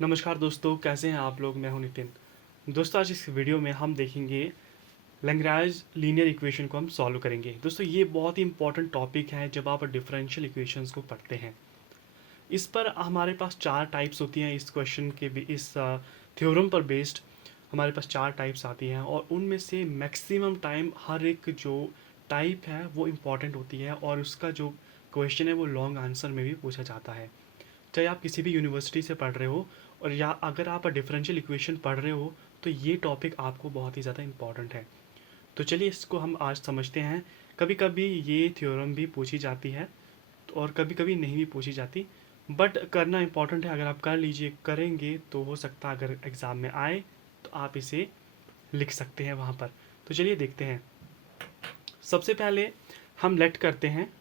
नमस्कार दोस्तों, कैसे हैं आप लोग। मैं हूं नितिन। दोस्तों, आज इस वीडियो में हम देखेंगे लैग्रांज लीनियर इक्वेशन को हम सॉल्व करेंगे। दोस्तों, ये बहुत ही इंपॉर्टेंट टॉपिक है जब आप डिफरेंशियल इक्वेशंस को पढ़ते हैं। इस पर हमारे पास चार टाइप्स होती हैं। इस क्वेश्चन के भी इस थ्योरम पर बेस्ड हमारे पास चार टाइप्स आती हैं और उनमें से मैक्सिमम टाइम हर एक जो टाइप है वो इम्पॉर्टेंट होती है और उसका जो क्वेश्चन है वो लॉन्ग आंसर में भी पूछा जाता है। चाहे आप किसी भी यूनिवर्सिटी से पढ़ रहे हो और या अगर आप डिफरेंशियल इक्वेशन पढ़ रहे हो तो ये टॉपिक आपको बहुत ही ज़्यादा इंपॉर्टेंट है। तो चलिए इसको हम आज समझते हैं। कभी कभी ये थ्योरम भी पूछी जाती है और कभी कभी नहीं भी पूछी जाती, बट करना इंपॉर्टेंट है। अगर आप कर लीजिए करेंगे तो हो सकता है अगर एग्ज़ाम में आए तो आप इसे लिख सकते हैं वहाँ पर। तो चलिए देखते हैं। सबसे पहले हम लेट करते हैं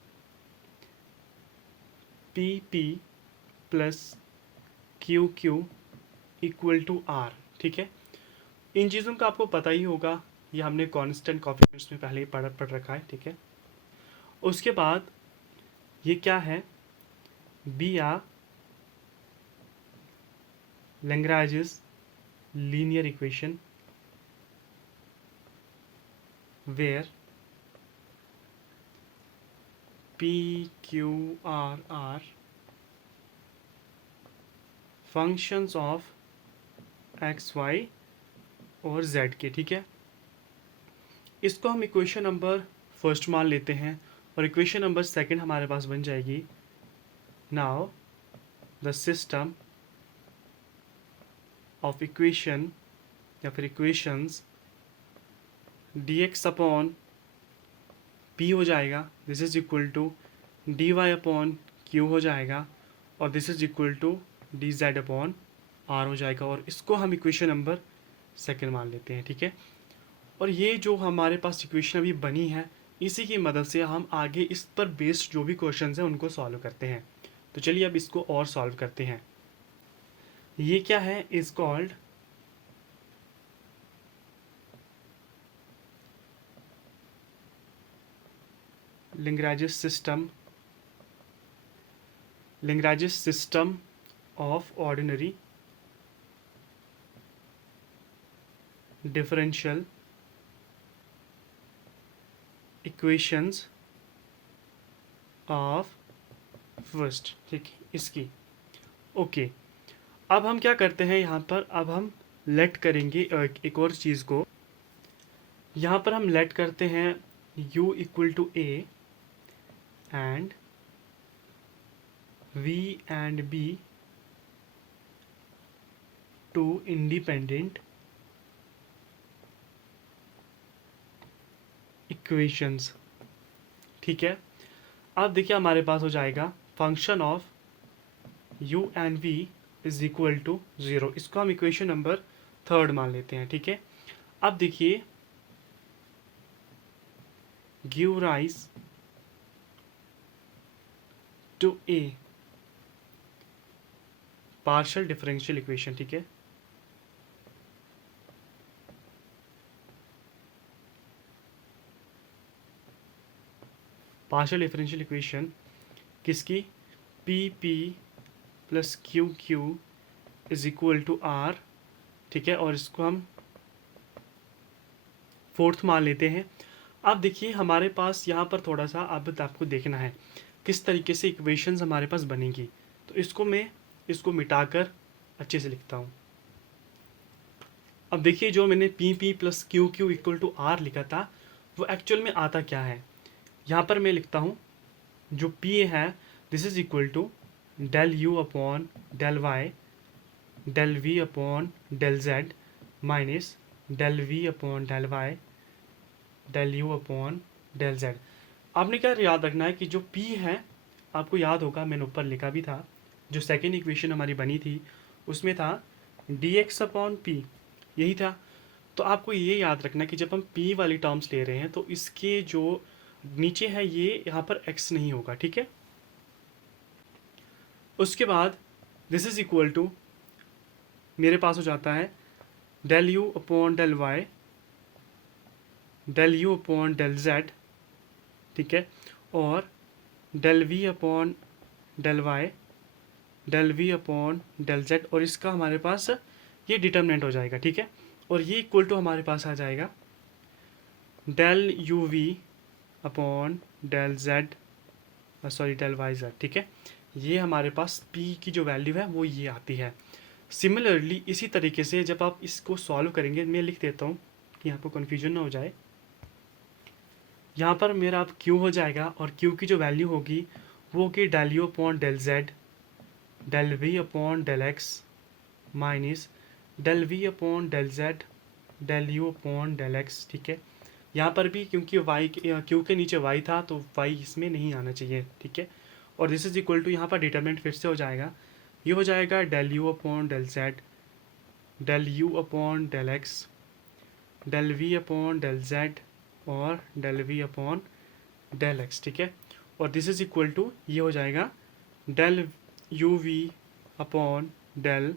P P plus Q Q equal to are. ठीक है, इन चीज़ों का आपको पता ही होगा। ये हमने कांस्टेंट कोएफिशिएंट्स में पहले ही पढ़ रखा है। ठीक है, उसके बाद ये क्या है, be our Lagrange linear equation where P Q R are functions of x y और जेड के। ठीक है, इसको हम इक्वेशन नंबर फर्स्ट मान लेते हैं और इक्वेशन नंबर सेकंड हमारे पास बन जाएगी। Now the system of equation या फिर equations d x upon p हो जाएगा, this is equal to d y upon q हो जाएगा और this is equal to d z upon r हो जाएगा। और इसको हम इक्वेशन नंबर सेकंड मान लेते हैं। ठीक है, और ये जो हमारे पास इक्वेशन अभी बनी है इसी की मदद से हम आगे इस पर बेस्ड जो भी क्वेश्चंस हैं उनको सॉल्व करते हैं। तो चलिए अब इसको और सॉल्व करते हैं। ये क्या है, is called Lagrange's system of ordinary differential equations of first. ठीक है, इसकी ओके। अब हम क्या करते हैं यहाँ पर, अब हम लेट करेंगे एक और चीज़ को। यहाँ पर हम लेट करते हैं u equal to a and v and b two independent equations. ठीक है, अब देखिए हमारे पास हो जाएगा function of u and v is equal to zero. इसको हम इक्वेशन नंबर थर्ड मान लेते हैं। ठीक है, अब देखिए give rise to a partial differential equation. ठीक है, पार्शियल डिफरेंशियल इक्वेशन किसकी, p P plus Q q is equal to are. ठीक है, और इसको हम फोर्थ मान लेते हैं। अब देखिए हमारे पास यहाँ पर थोड़ा सा अब आपको देखना है किस तरीके से इक्वेशंस हमारे पास बनेंगी। तो इसको मैं इसको मिटाकर अच्छे से लिखता हूँ। अब देखिए जो मैंने p P plus Q Q equal to r लिखा था वो एक्चुअल में आता क्या है। यहाँ पर मैं लिखता हूँ जो पी है this is equal to del u upon del y del v upon del z minus del v upon del y del u upon del z. आपने क्या याद रखना है कि जो p है, आपको याद होगा मैंने ऊपर लिखा भी था, जो सेकेंड इक्वेशन हमारी बनी थी उसमें था डी एक्स अपॉन पी, यही था। तो आपको ये याद रखना है कि जब हम p वाली टर्म्स ले रहे हैं तो इसके जो नीचे है ये यहाँ पर x नहीं होगा। ठीक है, उसके बाद दिस इज इक्वल टू मेरे पास हो जाता है del u upon del y del u upon del z. ठीक है, और del v upon del y del v upon del z, और इसका हमारे पास ये डिटर्मिनेंट हो जाएगा, ठीक है। और ये इक्वल टू हमारे पास आ जाएगा del u v upon del z, sorry del y z, ठीक है। ये हमारे पास पी की जो वैल्यू है वो ये आती है। सिमिलरली इसी तरीके से जब आप इसको सॉल्व करेंगे, मैं लिख देता हूँ कि आपको कन्फ्यूजन ना हो जाए। यहाँ पर मेरा अब क्यू हो जाएगा, और क्यू की जो वैल्यू होगी वो होगी del u upon del z del v upon del x minus del v upon del z del u upon del x, ठीक है। यहाँ पर भी क्योंकि वाई क्यू के नीचे वाई था तो वाई इसमें नहीं आना चाहिए, ठीक है। और दिस इज इक्वल टू, यहाँ पर डिटरमिनेंट फिर से हो जाएगा, ये हो जाएगा del u upon del z del u upon del x del v upon del z और del v upon del x, ठीक है। और दिस इज इक्वल टू, ये हो जाएगा del u v upon del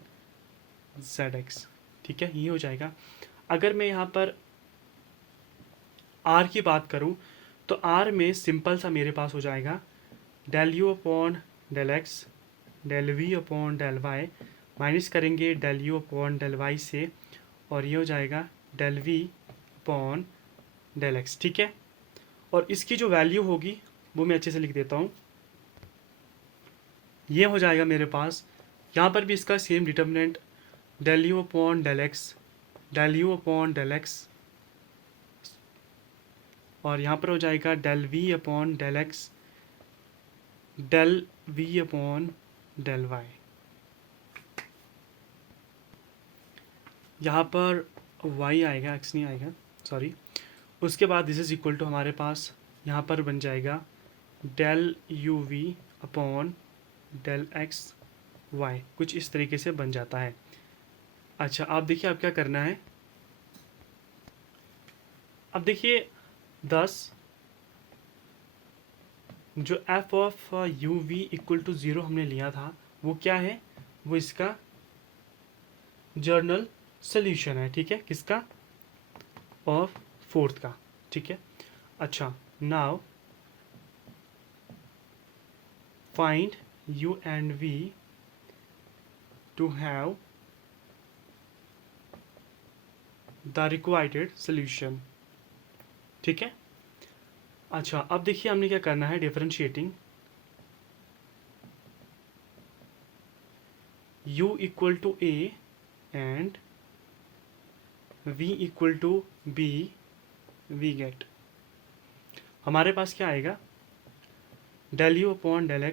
z x, ठीक है, ये हो जाएगा। अगर मैं यहाँ पर आर की बात करूँ तो आर में सिंपल सा मेरे पास हो जाएगा del u upon del x del v upon del y, minus करेंगे del u upon del y से, और ये हो जाएगा del v upon del x, ठीक है। और इसकी जो वैल्यू होगी वो मैं अच्छे से लिख देता हूँ, ये हो जाएगा मेरे पास। यहाँ पर भी इसका same determinant del u upon del x del u upon del x, और यहाँ पर हो जाएगा del v upon del x del v upon del y. यहाँ पर y आएगा, x नहीं आएगा, सॉरी। उसके बाद दिस इज इक्वल टू हमारे पास यहाँ पर बन जाएगा del u v upon del x y, कुछ इस तरीके से बन जाता है। अच्छा, आप देखिए आप क्या करना है। अब देखिए 10 जो f of u v equal to zero हमने लिया था वो क्या है, वो इसका जर्नल सोल्यूशन है, ठीक है, किसका, ऑफ फोर्थ का, ठीक है। अच्छा, now find u and v to have the required solution, ठीक है। अच्छा, अब देखिए हमने क्या करना है, differentiating u equal to a and v equal to b, we get हमारे पास क्या आएगा del u upon del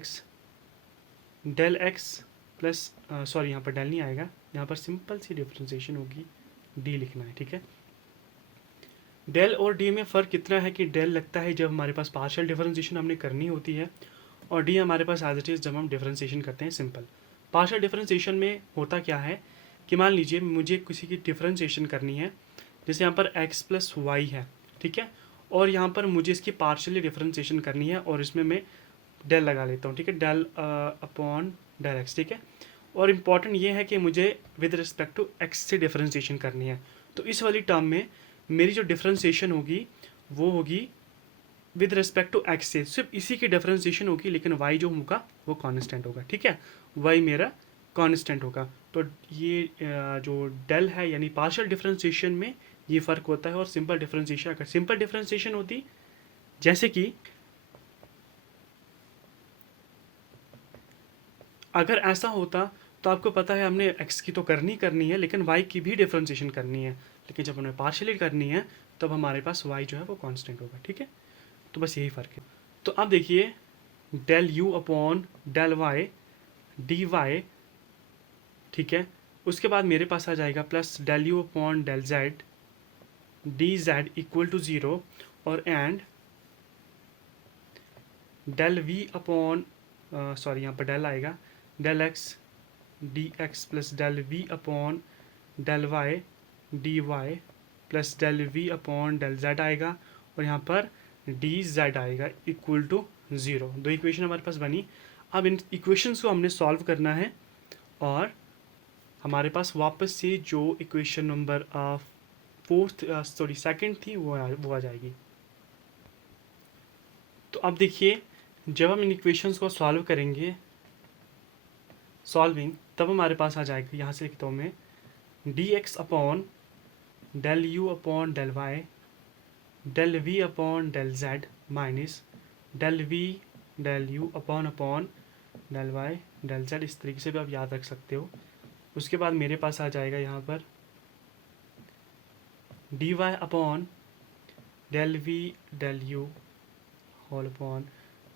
x plus, sorry यहाँ पर डेल नहीं आएगा, यहाँ पर सिंपल सी डिफरेंशिएशन होगी, d लिखना है, ठीक है। डेल और डी में फ़र्क कितना है कि डेल लगता है जब हमारे पास पार्शियल डिफरेंशिएशन हमने करनी होती है, और डी हमारे पास एज इट इज़ जब हम डिफरेंशिएशन करते हैं सिंपल। पार्शियल डिफरेंशिएशन में होता क्या है कि मान लीजिए मुझे किसी की डिफरेंशिएशन करनी है, जैसे यहाँ पर x प्लस वाई है, ठीक है, और यहाँ पर मुझे इसकी पार्शियली डिफरेंशिएशन करनी है, और इसमें मैं डेल लगा लेता हूँ, ठीक है, डेल अपॉन डेल एक्स, ठीक है। और इम्पॉर्टेंट ये है कि मुझे विद रिस्पेक्ट टू एक्स से डिफरेंशिएशन करनी है, तो इस वाली टर्म में मेरी जो डिफरेंशिएशन होगी वो होगी विद रिस्पेक्ट टू एक्स से, सिर्फ इसी की डिफरेंशिएशन होगी, लेकिन वाई जो होगा वो कांस्टेंट होगा, ठीक है, वाई मेरा कांस्टेंट होगा। तो ये जो डेल है यानी पार्शियल डिफरेंशिएशन में ये फ़र्क होता है, और सिंपल डिफरेंशिएशन, अगर सिंपल डिफरेंशिएशन होती जैसे कि अगर ऐसा होता तो आपको पता है हमने x की तो करनी है, लेकिन y की भी डिफरेंशिएशन करनी है, लेकिन जब हमें पार्शियली करनी है तब हमारे पास y जो है वो कांस्टेंट होगा, ठीक है। तो बस यही फ़र्क है। तो अब देखिए del u upon del y d y, ठीक है, उसके बाद मेरे पास आ जाएगा plus del u upon del z d z equal to zero, और and del v upon, sorry यहाँ पर डेल आएगा, del x d x plus del v upon del y d y plus del v upon del z आएगा, और यहाँ पर d z आएगा equal to zero. दो इक्वेशन हमारे पास बनी। अब इन इक्वेशंस को हमने सॉल्व करना है, और हमारे पास वापस से जो इक्वेशन नंबर सेकंड थी वो आ जाएगी। तो अब देखिए जब हम इन इक्वेशंस को सॉल्व करेंगे सॉल्विंग, तब हमारे पास आ जाएगा, यहाँ से लिखता हूँ मैं, d x upon del u upon del y del v upon del z minus del v del u upon del y del z. इस तरीके से भी आप याद रख सकते हो। उसके बाद मेरे पास आ जाएगा यहाँ पर d y upon del v del u whole upon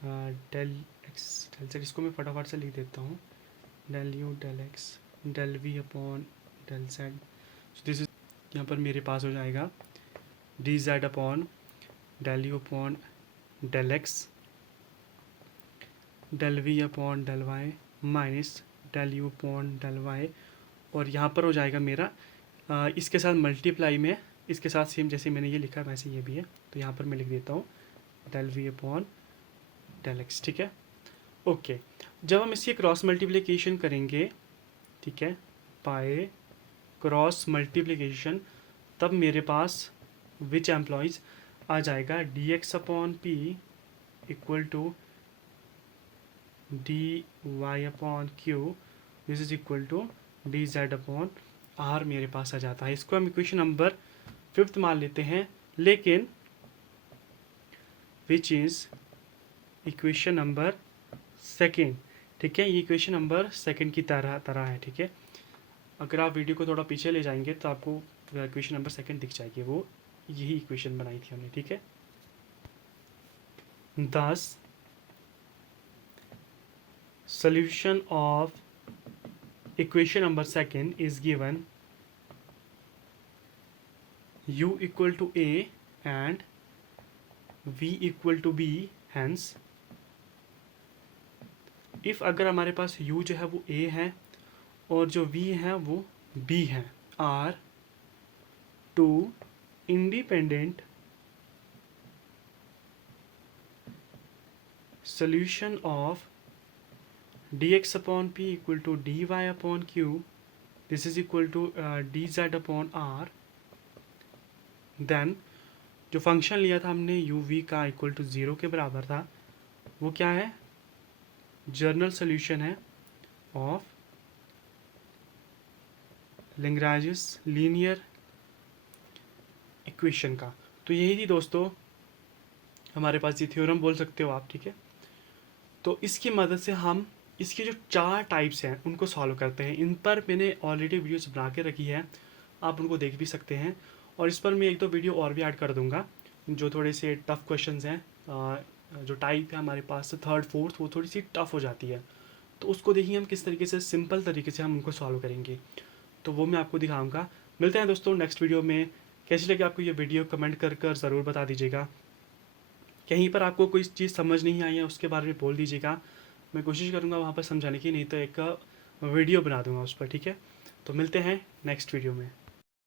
del x del z. इसको मैं फटाफट से लिख देता हूँ, del u del x del v upon del z. This is, यहाँ पर मेरे पास हो जाएगा d z upon del u upon del x del v upon del y minus del u upon del y. और यहाँ पर हो जाएगा मेरा इसके साथ मल्टीप्लाई में, इसके साथ सेम जैसे मैंने ये लिखा वैसे ये भी है, तो यहाँ पर मैं लिख देता हूँ del v upon del x. ठीक है, ओके। जब हम इसकी क्रॉस मल्टीप्लिकेशन करेंगे, ठीक है, बाय क्रॉस मल्टीप्लिकेशन, तब मेरे पास विच एम्प्लॉयज़ आ जाएगा d x upon p equal to d y upon q, this is equal to d z upon r मेरे पास आ जाता है। इसको हम इक्वेशन नंबर 5 मान लेते हैं, लेकिन विच इज़ इक्वेशन नंबर 2। ठीक है, ये इक्वेशन नंबर 2 की तरह है। ठीक है, अगर आप वीडियो को थोड़ा पीछे ले जाएंगे तो आपको इक्वेशन नंबर 2 दिख जाएगी, वो यही इक्वेशन बनाई थी हमने। ठीक है, दस solution of equation number 2 is given u equal to a and v equal to b, hence if अगर हमारे पास u जो है वो a है और जो v है वो b है, are two independent solution of dx upon p equal to dy upon q, this is equal to dz upon r, then जो फंक्शन लिया था हमने u v का इक्वल टू 0 के बराबर था, वो क्या है, जर्नल सोल्यूशन है ऑफ लैग्रेंज लीनियर इक्वेशन का। तो यही थी दोस्तों हमारे पास, ये थ्योरम बोल सकते हो आप। ठीक है, तो इसकी मदद से हम इसकी जो 4 टाइप्स हैं उनको सॉल्व करते हैं। इन पर मैंने ऑलरेडी वीडियोस बना के रखी है, आप उनको देख भी सकते हैं, और इस पर मैं 1-2 वीडियो और भी ऐड कर दूंगा जो थोड़े से टफ़ क्वेश्चंस हैं। जो टाइप है हमारे पास 3rd 4th, वो थोड़ी सी टफ़ हो जाती है, तो उसको देखिए हम किस तरीके से सिंपल तरीके से हम उनको सॉल्व करेंगे, तो वो मैं आपको दिखाऊँगा। मिलते हैं दोस्तों नेक्स्ट वीडियो में। कैसी लगी आपको ये वीडियो कमेंट कर ज़रूर बता दीजिएगा। कहीं पर आपको कोई चीज़ समझ नहीं आई है उसके बारे में बोल दीजिएगा, मैं कोशिश करूँगा वहाँ पर समझाने की, नहीं तो एक वीडियो बना दूँगा उस पर। ठीक है, तो मिलते हैं नेक्स्ट वीडियो में।